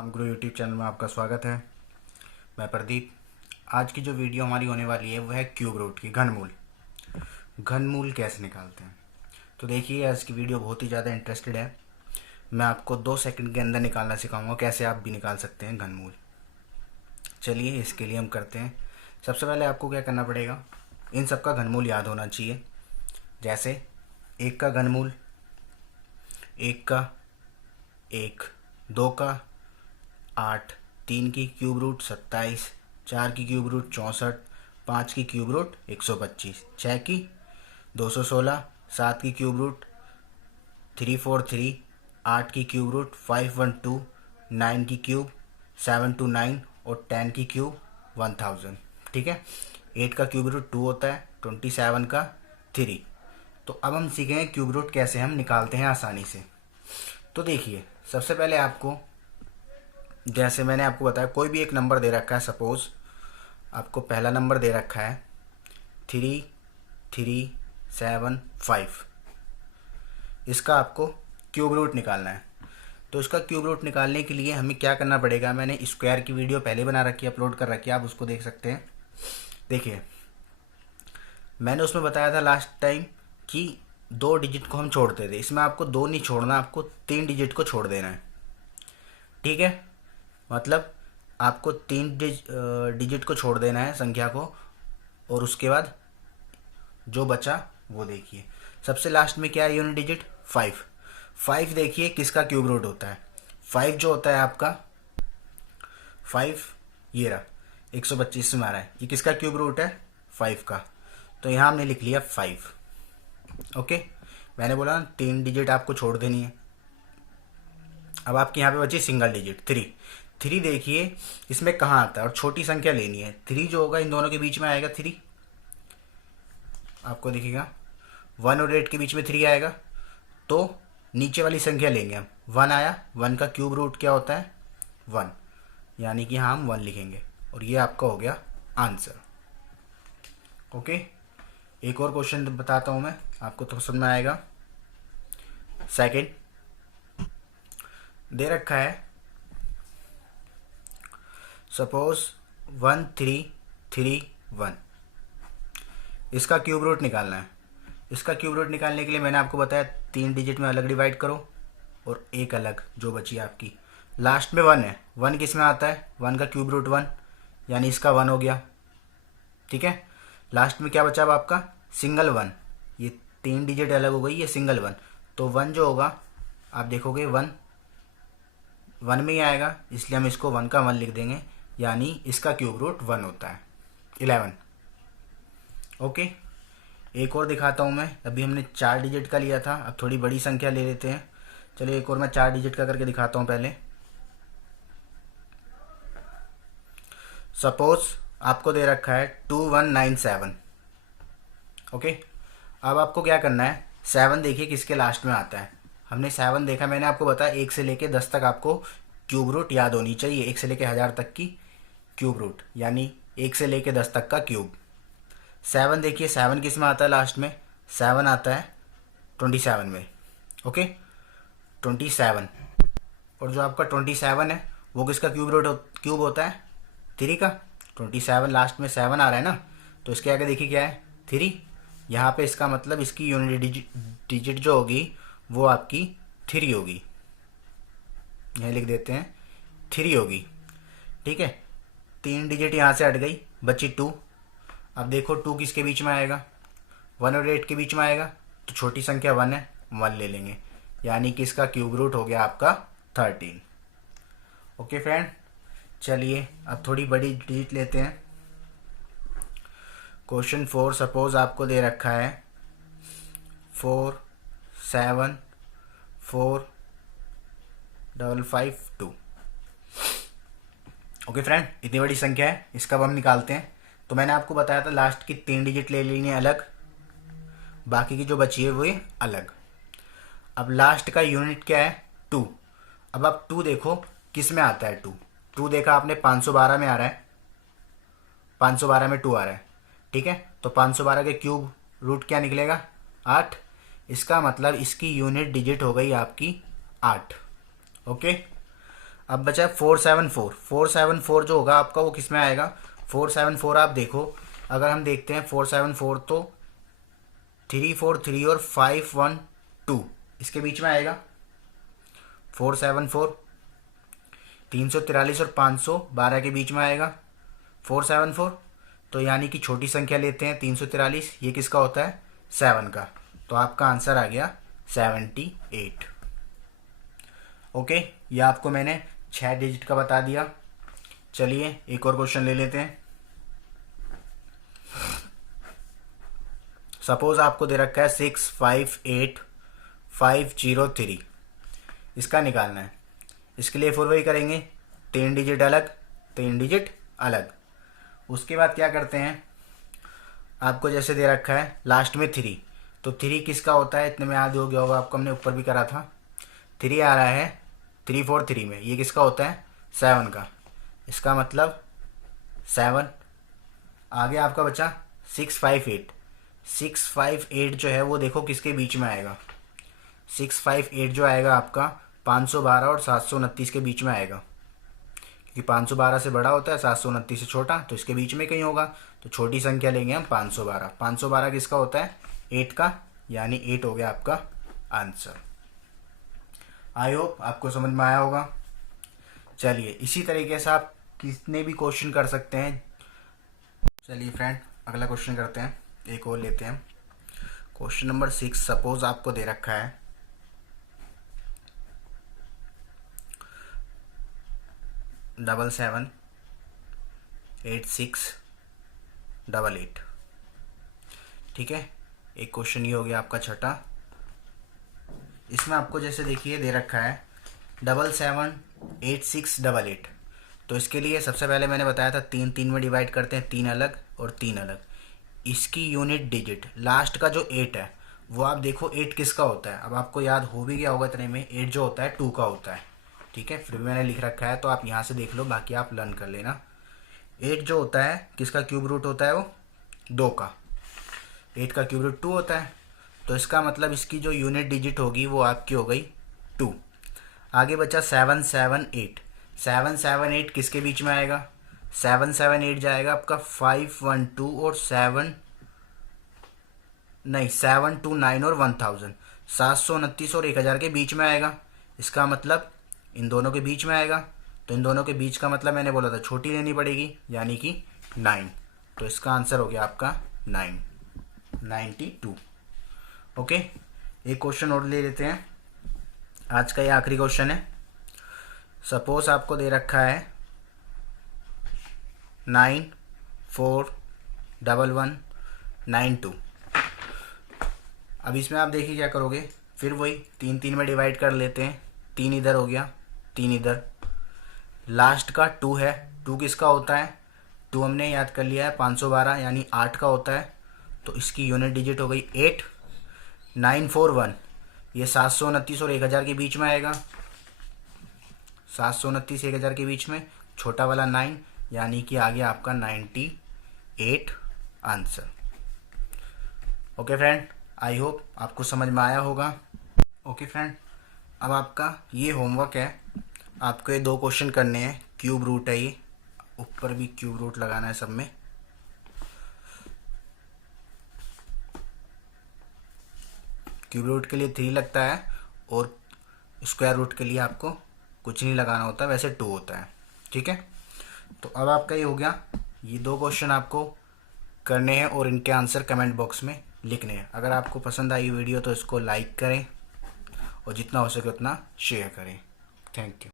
राम गुरु YouTube channel में आपका स्वागत है। मैं प्रदीप। आज की जो वीडियो हमारी होने वाली है वो है क्यूब रूट की घनमूल कैसे निकालते हैं। तो देखिए, आज की वीडियो बहुत ही ज़्यादा इंटरेस्टेड है। मैं आपको 2 सेकंड के अंदर निकालना सिखाऊंगा, कैसे आप भी निकाल सकते हैं घनमूल। चलिए, इसके लिए हम करते हैं। सबसे पहले आपको क्या करना पड़ेगा, इन सब का घनमूल याद होना चाहिए। जैसे 1 का घनमूल 1 का 1, 2 का 8, 3 की क्यूब रूट 27, 4 की क्यूब रूट 64, 5 की क्यूब रूट 125, 6 की 216, 7 की क्यूब रूट 343, 8 की क्यूब रूट 512, 9 की क्यूब 729 और 10 की क्यूब 1000। ठीक है। 8 का क्यूब रूट 2 होता है, 27 का 3। तो अब हम सीखेंगे क्यूब रूट कैसे हम निकालते हैं आसानी से। तो देखिए, सबसे पहले आपको, जैसे मैंने आपको बताया, कोई भी एक नंबर दे रखा है। सपोज आपको पहला नंबर दे रखा है 3375। इसका आपको क्यूब रूट निकालना है। तो इसका क्यूब रूट निकालने के लिए हमें क्या करना पड़ेगा, मैंने स्क्वायर की वीडियो पहले बना रखी है, अपलोड कर रखी है, आप उसको देख सकते हैं। देखिए, मैंने उसमें बताया था लास्ट टाइम कि 2 डिजिट को हम छोड़ते थे। इसमें आपको 2 नहीं छोड़ना, आपको 3 डिजिट को छोड़ देना है। ठीक है, मतलब आपको 3 डिजिट को छोड़ देना है संख्या को, और उसके बाद जो बचा वो देखिए। सबसे लास्ट में क्या है, यूनिट डिजिट 5। 5 देखिए किसका क्यूब रूट होता है। 5 जो होता है आपका 5, ये रहा 125 में आ रहा है, ये किसका क्यूब रूट है, 5 का। तो यहाँ हमने लिख लिया 5। ओके, मैंने बोला 3 डिजिट आपको छोड़ देनी है। अब आपके यहाँ पे बची सिंगल डिजिट 3। 3 देखिए इसमें कहाँ आता है, और छोटी संख्या लेनी है। 3 जो होगा इन दोनों के बीच में आएगा 3, आपको दिखेगा 1 और 8 के बीच में 3 आएगा। तो नीचे वाली संख्या लेंगे हम। 1 आया, 1 का क्यूब रूट क्या होता है 1, यानी कि हाँ हम 1 लिखेंगे, और ये आपका हो गया आंसर। ओके, एक और क्वेश्चन बताता हूँ मैं आपको, तो समझ में आएगा। सेकंड दे रखा है, सपोज 1331। इसका क्यूब रूट निकालना है। इसका क्यूब रूट निकालने के लिए मैंने आपको बताया 3 डिजिट में अलग डिवाइड करो, और एक अलग जो बची आपकी। लास्ट में 1 है, 1 किस में आता है, 1 का क्यूब रूट 1, यानी इसका 1 हो गया। ठीक है, लास्ट में क्या बचा अब आपका, सिंगल 1। ये 3 डिजिट अलग हो गई, ये सिंगल 1। तो 1 जो होगा आप देखोगे 1 1 में ही आएगा, इसलिए हम इसको 1 का 1 लिख देंगे, यानी इसका क्यूब रूट 1 होता है 11। ओके, एक और दिखाता हूँ मैं। अभी हमने 4 डिजिट का लिया था, अब थोड़ी बड़ी संख्या ले लेते हैं। चलिए एक और मैं 4 डिजिट का करके दिखाता हूँ पहले। सपोज आपको दे रखा है 2197। ओके, अब आपको क्या करना है, 7 देखिए किसके लास्ट में आता है। हमने 7 देखा, मैंने आपको बताया 1 से लेके 10 तक आपको क्यूब रूट याद होनी चाहिए। 1 से लेके 1000 तक की क्यूब रूट, यानी 1 से लेके 10 तक का क्यूब। 7 देखिए, 7 किस में आता है लास्ट में, 7 आता है 27 में। ओके, 27, और जो आपका 27 है वो किसका क्यूब होता है, 3 का। 27 लास्ट में 7 आ रहा है ना, तो इसके आगे देखिए क्या है, 3। यहाँ पे इसका मतलब इसकी यूनिट डिजिट जो होगी वो आपकी 3 होगी। यहाँ लिख देते हैं 3 होगी। ठीक है, 3 डिजिट यहाँ से हट गई, बची 2। अब देखो 2 किसके बीच में आएगा, 1 और 8 के बीच में आएगा। तो छोटी संख्या 1 है, 1 ले लेंगे, यानी कि इसका क्यूब रूट हो गया आपका 13। ओके फ्रेंड, चलिए अब थोड़ी बड़ी डिजिट लेते हैं। क्वेश्चन 4, सपोज आपको दे रखा है 474552। ओके फ्रेंड, इतनी बड़ी संख्या है, इसका अब हम निकालते हैं। तो मैंने आपको बताया था लास्ट की 3 डिजिट ले लेनी है अलग, बाकी की जो बची है वो ये अलग। अब लास्ट का यूनिट क्या है, 2। अब आप 2 देखो किस में आता है, 2 देखा आपने 512 में आ रहा है, 512 में 2 आ रहा है। ठीक है, तो 512 के क्यूब रूट क्या निकलेगा, 8। इसका मतलब इसकी यूनिट डिजिट हो गई आपकी 8। ओके, अब बचा है 474। 474 जो होगा आपका वो किस में आएगा? 474 आप देखो, अगर हम देखते हैं 474 तो 343 और 512 इसके बीच में आएगा। 474 343 और 512 के बीच में आएगा 474। तो यानी कि छोटी संख्या लेते हैं 343, ये किसका होता है? 7 का। तो आपका आंसर आ गया 78। ओके, ये आपको मैंने 6 डिजिट का बता दिया। चलिए एक और क्वेश्चन ले लेते हैं। सपोज आपको दे रखा है 658503, इसका निकालना है। इसके लिए फिर वही करेंगे, 3 डिजिट अलग 3 डिजिट अलग। उसके बाद क्या करते हैं, आपको जैसे दे रखा है लास्ट में 3, तो 3 किसका होता है? इतने में याद हो गया होगा आपको, हमने ऊपर भी करा था। 3 आ रहा है 343 में, ये किसका होता है? 7 का। इसका मतलब 7। आगे आपका बचा 658। 658 जो है वो देखो किसके बीच में आएगा? 658 जो आएगा आपका 512 और 729 के बीच में आएगा, क्योंकि 512 से बड़ा होता है, 729 से छोटा, तो इसके बीच में कहीं होगा। तो छोटी संख्या लेंगे हम 512। 512 किसका होता है? 8 का, यानी 8 हो गया आपका आंसर। आई होप आपको समझ में आया होगा। चलिए इसी तरीके से आप कितने भी क्वेश्चन कर सकते हैं। चलिए फ्रेंड अगला क्वेश्चन करते हैं, एक और लेते हैं। क्वेश्चन नंबर 6, सपोज आपको दे रखा है 778688। ठीक है, एक क्वेश्चन ये हो गया आपका छठा। इसमें आपको जैसे देखिए दे रखा है 778688। तो इसके लिए सबसे पहले मैंने बताया था 3 3 में डिवाइड करते हैं, 3 अलग और 3 अलग। इसकी यूनिट डिजिट लास्ट का जो 8 है वो आप देखो 8 किसका होता है? अब आपको याद हो भी गया होगा इतने में, 8 जो होता है 2 का होता है। ठीक है, फिर भी मैंने लिख रखा है तो आप यहाँ से देख लो, बाकी आप लर्न कर लेना। 8 जो होता है किसका क्यूब रूट होता है? वो 2 का। 8 का क्यूब रूट 2 होता है, तो इसका मतलब इसकी जो यूनिट डिजिट होगी वो आपकी हो गई 2। आगे बचा 778। 778 किसके बीच में आएगा? 778 जाएगा आपका 512 और 729 और 1000। 729 और 1000 के बीच में आएगा। इसका मतलब इन दोनों के बीच में आएगा। तो इन दोनों के बीच का मतलब मैंने बोला था छोटी लेनी पड़ेगी, यानी कि 9। तो इसका आंसर हो गया आपका 92। ओके, एक क्वेश्चन और ले लेते हैं, आज का ये आखिरी क्वेश्चन है। सपोज आपको दे रखा है 941192। अब इसमें आप देखिए क्या करोगे, फिर वही 3 3 में डिवाइड कर लेते हैं। 3 इधर हो गया, 3 इधर। लास्ट का 2 है, 2 किसका होता है? 2 हमने याद कर लिया है 512, यानी 8 का होता है। तो इसकी यूनिट डिजिट हो गई 8। 941 ये 729 और 1000 के बीच में आएगा। 729 1000 के बीच में, छोटा वाला 9, यानी कि आ गया आपका 98 answer. Okay friend, I hope आपको समझ में आया होगा। ओके फ्रेंड, अब आपका ये होमवर्क है, आपको ये 2 क्वेश्चन करने हैं। क्यूब रूट है, ये ऊपर भी क्यूब रूट लगाना है सब में। क्यूब रूट के लिए 3 लगता है और स्क्वायर रूट के लिए आपको कुछ नहीं लगाना होता, वैसे 2 होता है। ठीक है, तो अब आपका ये हो गया, ये 2 क्वेश्चन आपको करने हैं और इनके आंसर कमेंट बॉक्स में लिखने हैं। अगर आपको पसंद आई वीडियो तो इसको लाइक करें और जितना हो सके उतना शेयर करें। Thank you.